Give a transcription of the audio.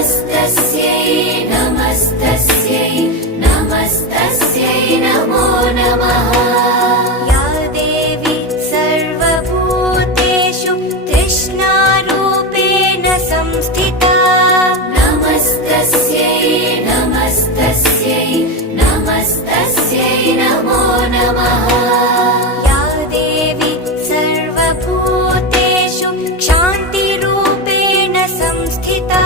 नमस्तस्यै नमस्तस्यै नमस्तस्यै नमो नमः। या देवी सर्वभूतेषु तृष्णारूपेण संस्थिता नमस्तस्यै नमस्तस्यै नमस्तस्यै नमो नमः। या देवी सर्वभूतेषु क्षान्तिरूपेण संस्थिता